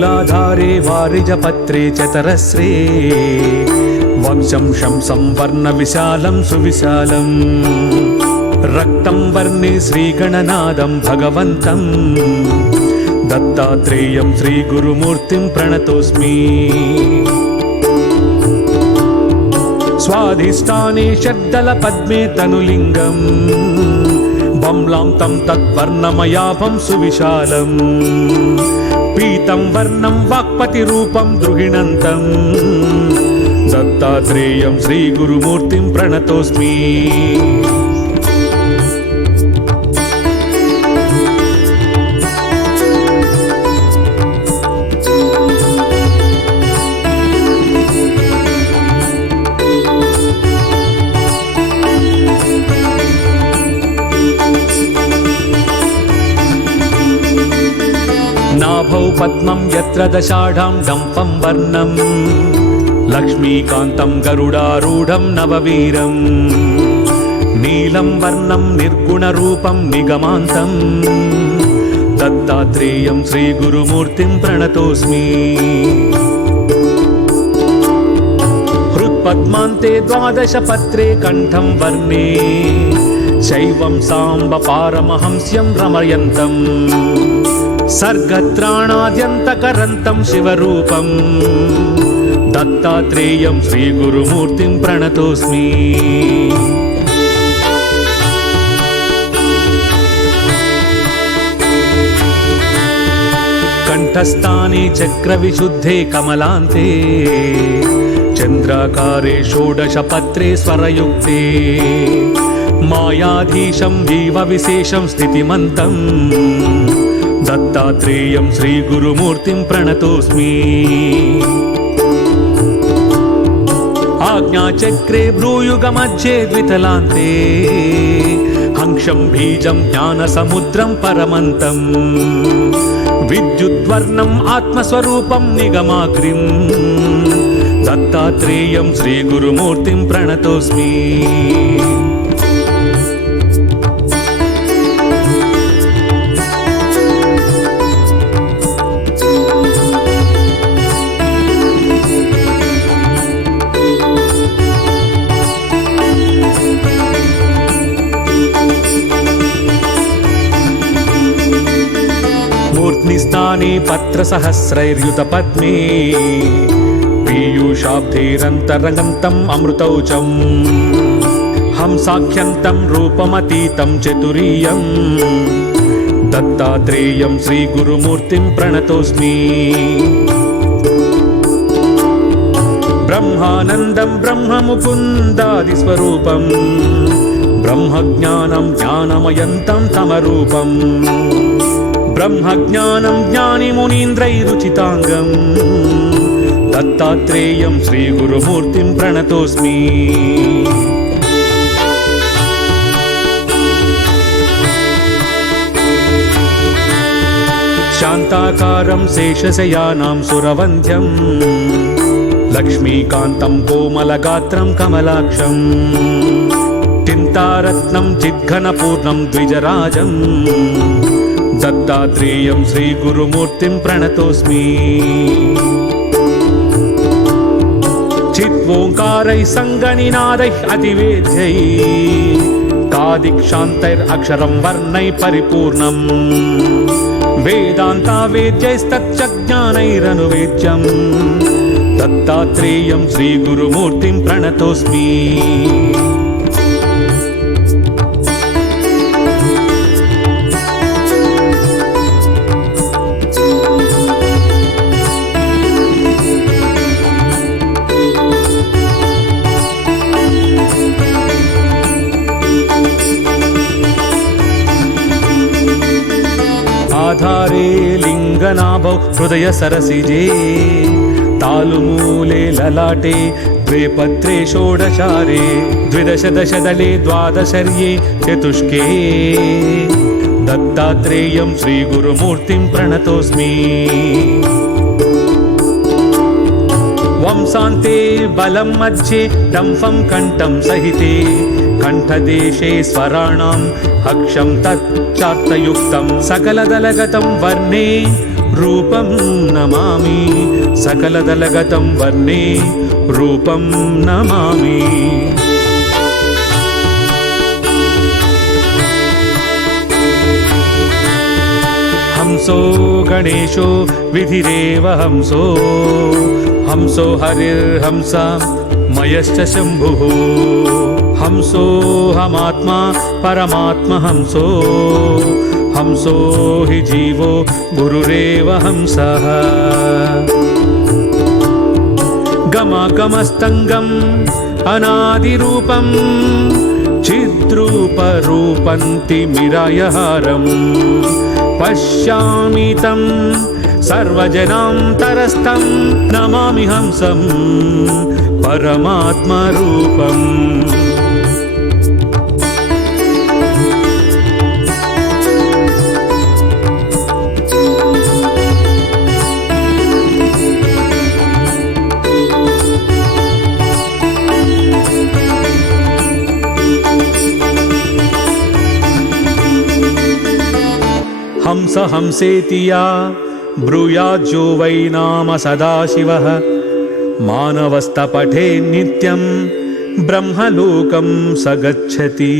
मूलाधारे वारिजपत्रे चतरस्रे वंशं शंसं वर्णविशालं सुविशालम् रक्तं वर्णे श्रीगणनादं भगवन्तं दत्तात्रेयं श्रीगुरुमूर्तिं प्रणतोऽस्मि। स्वाधिष्ठाने षड्दलपद्मे तनुलिङ्गम् बम्लां तं तद्वर्णमयाभं सुविशालम् पीतं वर्णं वाक्पतिरूपं द्रुहिणन्तं दत्तात्रेयं श्रीगुरुमूर्तिं प्रणतोऽस्मि। नाभौ पद्मं यत्र दशाढं डम्फं वर्णं लक्ष्मीकान्तं गरुडारूढं नववीरं नीलं वर्णं निर्गुणरूपं निगमान्तं दत्तात्रेयं श्रीगुरुमूर्तिं प्रणतोऽस्मि। हृत्पद्मान्ते द्वादशपत्रे कण्ठं वर्णे शैवं साम्ब पारमहंस्यं रमयन्तं सर्गत्राणाद्यन्तकरन्तं शिवरूपं दत्तात्रेयं श्रीगुरुमूर्तिं प्रणतोऽस्मि। कण्ठस्थाने चक्रविशुद्धे कमलान्ते चन्द्राकारे षोडशपत्रे स्वरयुक्ते मायाधीशं जीवविशेषं स्थितिमन्तं दत्तात्रेयं श्रीगुरुमूर्तिं प्रणतोऽस्मि। आज्ञाचक्रे भ्रूयुगमध्ये द्वितलान्ते हंसं बीजं ज्ञानसमुद्रं परमन्तं विद्युद्वर्णम् आत्मस्वरूपं निगमाग्रिं दत्तात्रेयं श्रीगुरुमूर्तिं प्रणतोऽस्मि। मूर्ध्निस्थाने पत्रसहस्रैर्युतपद्मे पीयूषाब्धैरन्तरङ्गन्तम् अमृतौचं हंसाख्यन्तं रूपमतीतं चतुरीयं दत्तात्रेयं श्रीगुरुमूर्तिं प्रणतोऽस्मि। ब्रह्मानन्दं ब्रह्ममुकुन्दादिस्वरूपं ब्रह्मज्ञानं ज्ञानमयन्तं तमरूपम् ब्रह्मज्ञानं ज्ञानिमुनीन्द्रैरुचिताङ्गं दत्तात्रेयं श्रीगुरुमूर्तिं प्रणतोऽस्मि। शान्ताकारं शेषशयानां सुरवन्ध्यं लक्ष्मीकान्तं कोमलगात्रं कमलाक्षं चिन्तारत्नं चिद्घनपूर्णं द्विजराजं दत्तात्रेयं श्रीगुरुमूर्तिं प्रणतोऽस्मि। चिद्ओङ्कारैः सङ्गनिनादैः अतिवेद्यैः कादिक्षान्तैरक्षरं वर्णैः परिपूर्णं वेदान्तावेद्यैस्तच्चज्ञानैरनुवेद्यं दत्तात्रेयं श्रीगुरुमूर्तिं प्रणतोऽस्मि। आधारे लिङ्गनाभौ हृदय सरसिजे तालुमूले ललाटे द्वे पत्रे षोडशारे द्विदश दशदले द्वादशर्ये चतुष्के दत्तात्रेयं श्रीगुरुमूर्तिं प्रणतोऽस्मि। वंशान्ते बलं मध्ये डम्फं कण्ठं सहिते कंठदेशे स्वराणाम् अक्षं तच्चार्थयुक्तं सकलदलगतं वर्णे रूपं नमामि सकलदलगतं वर्णे रूपं नमामि हंसो गणेशो विधिरेव हंसो हंसो हरिर्हंसा मयश्च शम्भुः हंसोऽहमात्मा परमात्मा हंसो हंसो हि जीवो गुरुरेव हंसः गमगमस्तङ्गम् अनादिरूपं चिद्रूपरूपन्तिमिरायहारम् पश्यामि तं सर्वजनान्तरस्थं नमामि हंसं परमात्मरूपम् हंस हंसेति या ब्रूयाज्जो वै नाम सदाशिवः मानवस्तपठे नित्यं ब्रह्मलोकं स गच्छति।